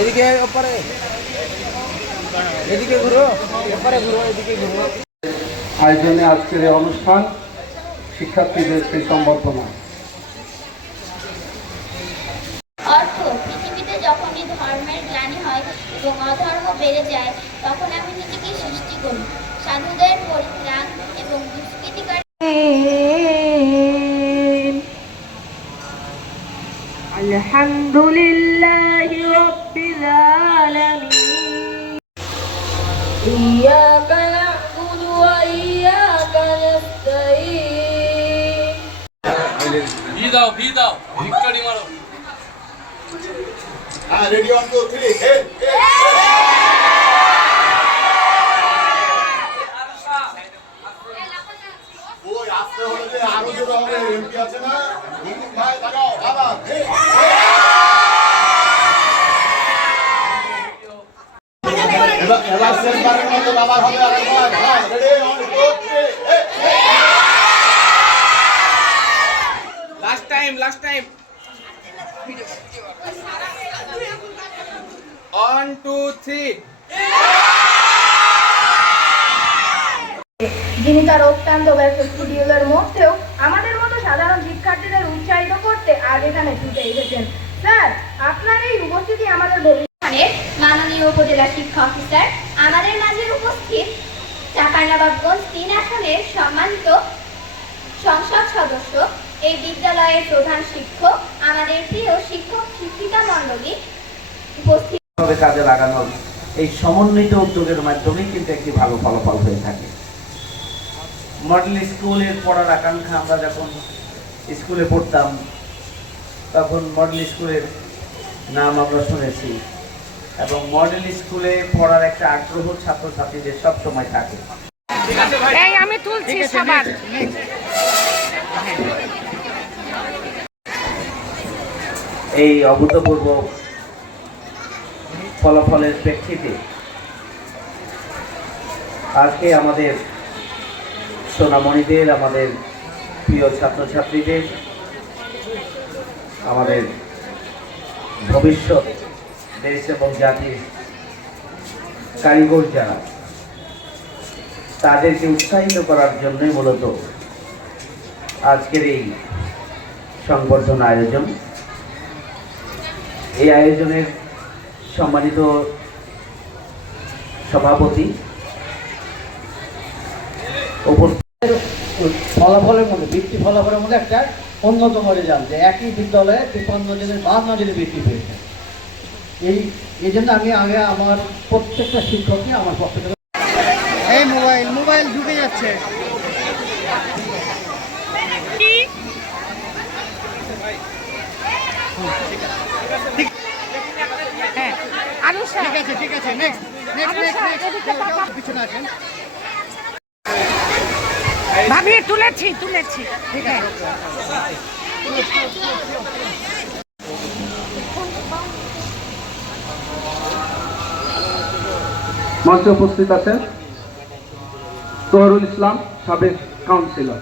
এদিকে ওপরে, এদিকে ঘুরো, ওপরে ঘুরো, এদিকে ঘুরো। আয়োজনে আজকের এই অনুষ্ঠান শিক্ষার্থীদের সেই সংবর্ধনা। অর্থ, পৃথিবীতে যখনই ধর্মের গ্লানি হয় এবং অধর্ম বেড়ে যায়, তখন আমি নিজেকে সৃষ্টি করি সাধুদের পরিত্রাণ এবং দুষ্কৃতিকারী। আলহামদুলিল্লাহি রাব্বিল আলামিন। ইয়াকা না'বুদু ওয়া ইয়াকা নাস্তাঈন। ভি দাও ভিক্টরি মারো। রেডি 1 2 3 হে ওই আসতে হলে যে আরো জোরে হবে। এমপি আছে না, ভাই লাগাও আবার। এবার শেষবারের মতো আবার হবে আরেকবার। রেডি 1 2 3 হে লাস্ট টাইম 1 2 3। যিনি তার অত্যন্ত ব্যস্ত শিডিউলের মধ্যেও আমাদের মতো সাধারণ শিক্ষার্থীদের উৎসাহিত করতে আজ এখানে ছুটে এসেছেন। স্যার, আপনার এই উপস্থিতি আমাদের ভবিষ্যতের মাননীয় উপজেলা শিক্ষা অফিসার, আমাদের মাঝে উপস্থিত চাঁপাইনবাবগঞ্জ 3 আসনের সম্মানিত সংসদ সদস্য, এই বিদ্যালয়ের প্রধান শিক্ষক, আমাদের প্রিয় শিক্ষক শিক্ষিকা মণ্ডলী উপস্থিত। কাজে লাগানোর এই সমন্বিত উদ্যোগের মাধ্যমেই কিন্তু একটি ভালো ফলাফল হয়ে থাকে। মডেল স্কুলের পড়ার আকাঙ্ক্ষা, আমরা যখন স্কুলে পড়তাম তখন মডেল স্কুলের নাম আমরা শুনেছি এবং মডেল স্কুলে পড়ার একটা আগ্রহ ছাত্রছাত্রীদের সব সময় থাকে। আমি তুলছি সবার। এই অভূতপূর্ব ফলাফলের প্রেক্ষিতে আজকে আমাদের সোনামণিদের, আমাদের প্রিয় ছাত্রছাত্রীদের, আমাদের ভবিষ্যৎ দেশ এবং জাতির কারিগর যারা, তাদেরকে উৎসাহিত করার জন্যই মূলত আজকের এই সংবর্ধনা আয়োজন। এই আয়োজনের সম্মানিত সভাপতি, ফলাফলের মধ্যে বৃত্তি ফলাফলের মধ্যে একটা অন্যতম রেজাল্ট যে একই বিদ্যালয়ে 53 জনের 52 জনের বৃত্তি পেয়েছে। এই জন্য আমি আগে আমার প্রত্যেকটা শিক্ষককে আমার পক্ষ থেকে এই মোবাইল ঢুকে যাচ্ছে। ঠিক আছে নেক্সট পিছনে আছেন। ভাবি তুলেছি। ঠিক আছে। মঞ্চে উপস্থিত আছেন তহরুল ইসলাম, সাবেক কাউন্সিলর।